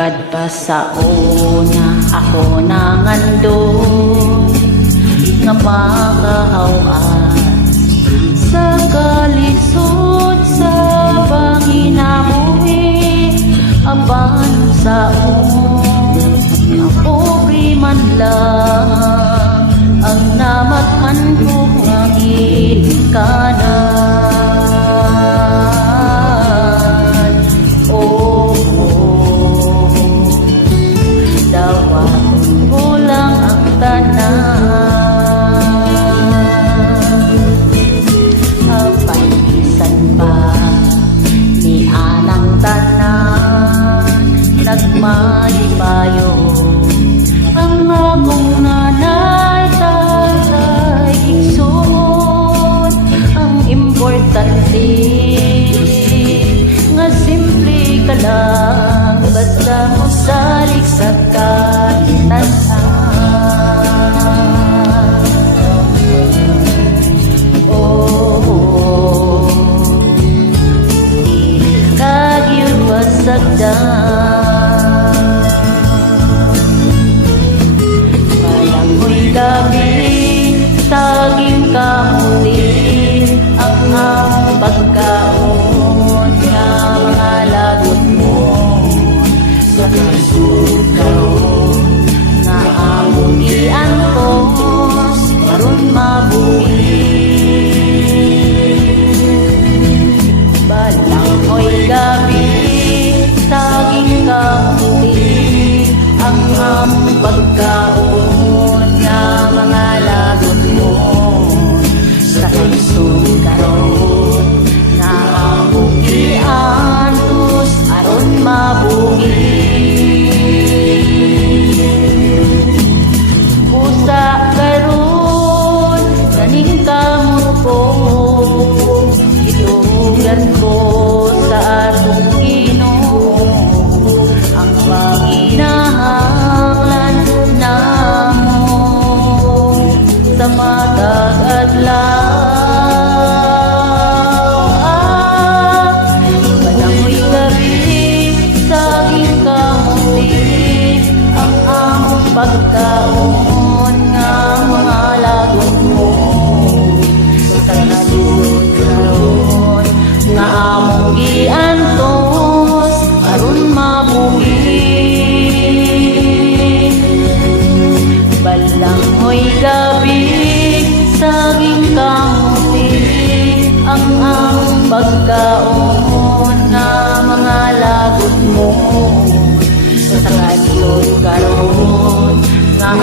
Kadpa sa una ako nangandun nga makahawan sa kalisod sa panginabuhi aban sa na pobre man lang ang namatan ko nga ginikanan. Oh, dawaton ko lang ang tanan. Apay bisan pa ni anang tanan nagmalipayo ang akong nanay tatay igsoon. Ang importante nga simple ka lang basta mo salik sa kahinatan. Oh, kagyud wasagdan gabi taging kamuti ang pagkaon nga mga lagot mo sa kasukaron nga among iantos aron mabuhi. Balang mo'y gabi taging kamuti ang pagkaon nga mga lagot mo sa kasukaron nga among iantos aron mabuhi. Usa karon kaning kamot ko itugan ko sa atong Ginoo ang panginahanglan namo sa matag adlaw. Panamoy gabi saging kamuti ang among pagkaon nga mga lagot mo sa nalugod karon nga among giantos aron mabuhi. Balang mo'y gabi saging kamuti ang among pagkaon nga mga lagot mo sa kaliyod karon nga